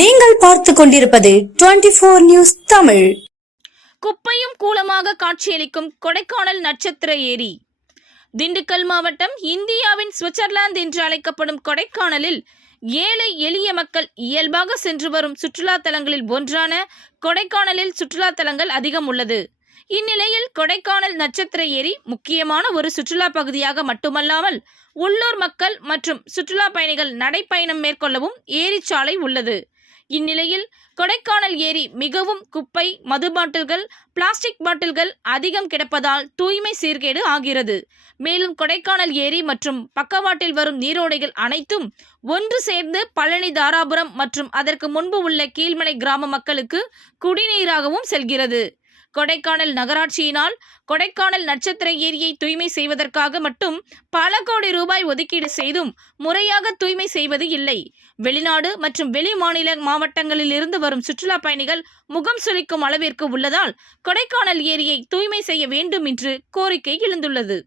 நீங்கள் பார்த்துக் கொண்டிருப்பது 24 நியூஸ் தமிழ். குப்பையும் கூலமாக காட்சியளிக்கும் கொடைக்கானல் நட்சத்திர ஏரி. திண்டுக்கல் மாவட்டம் இந்தியாவின் சுவிட்சர்லாந்து என்று அழைக்கப்படும் கொடைக்கானலில் ஏழை எளிய மக்கள் இயல்பாக சென்று வரும் சுற்றுலா தலங்களில் ஒன்றான கொடைக்கானலில் சுற்றுலா தலங்கள் அதிகம் உள்ளது. இந்நிலையில் கொடைக்கானல் நட்சத்திர ஏரி முக்கியமான ஒரு சுற்றுலா பகுதியாக மட்டுமல்லாமல் உள்ளூர் மக்கள் மற்றும் சுற்றுலா பயணிகள் நடைப்பயணம் மேற்கொள்ளவும் ஏரிச்சாலை உள்ளது. இந்நிலையில் கொடைக்கானல் ஏரி மிகவும் குப்பை, மது பாட்டில்கள், பிளாஸ்டிக் பாட்டில்கள் அதிகம் கிடப்பதால் தூய்மை சீர்கேடு ஆகிறது. மேலும் கொடைக்கானல் ஏரி மற்றும் பக்கவாட்டில் வரும் நீரோடைகள் அனைத்தும் ஒன்று சேர்ந்து பழனி, தாராபுரம் மற்றும் அதற்கு முன்பு உள்ள கீழ்மலை கிராம மக்களுக்கு குடிநீராகவும் செல்கிறது. கொடைக்கானல் நகராட்சியினால் கொடைக்கானல் நட்சத்திர ஏரியை தூய்மை செய்வதற்காக மட்டும் பல கோடி ரூபாய் ஒதுக்கீடு செய்தும் முறையாக தூய்மை செய்வது இல்லை. வெளிநாடு மற்றும் வெளி மாநில மாவட்டங்களில் இருந்து வரும் சுற்றுலா பயணிகள் முகம் சுளிக்கும் அளவிற்கு உள்ளதால் கொடைக்கானல் ஏரியை தூய்மை செய்ய வேண்டும் என்று கோரிக்கை எழுந்துள்ளது.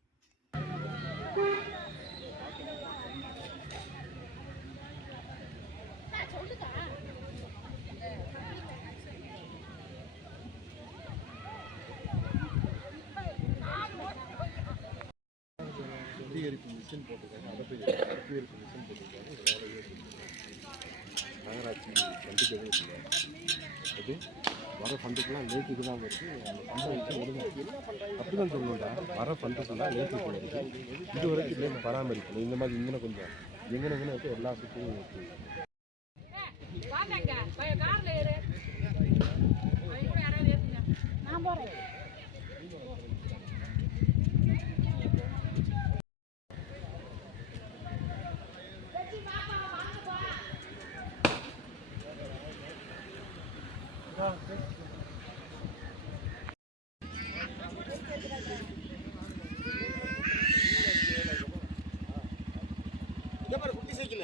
மிஷின் போட்டிருக்காங்க, மிஷின் போட்டிருக்காங்க. நகராட்சி ஃபண்டுக்கு எதுவும் இல்லை. அது வர ஃபண்டுக்கெல்லாம் லேட்டுக்கு தான் வருது. அந்த ஃபண்டை வச்சு ஒழுங்கு அப்படி தான் சொல்லணும்டா. வர ஃபண்டுக்கெல்லாம் லேட்டுக்கு வருது. இது வரைக்கும் லேட் பராமரிக்கணும். இந்த மாதிரி இங்கே கொஞ்சம் எங்கே வச்சு எல்லா சுற்றியும் இருக்குது. குட்டி சைக்கிள்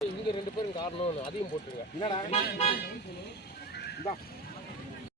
இங்க 2 பேரும் காரணம் அதையும் போட்டுருங்க. என்னடா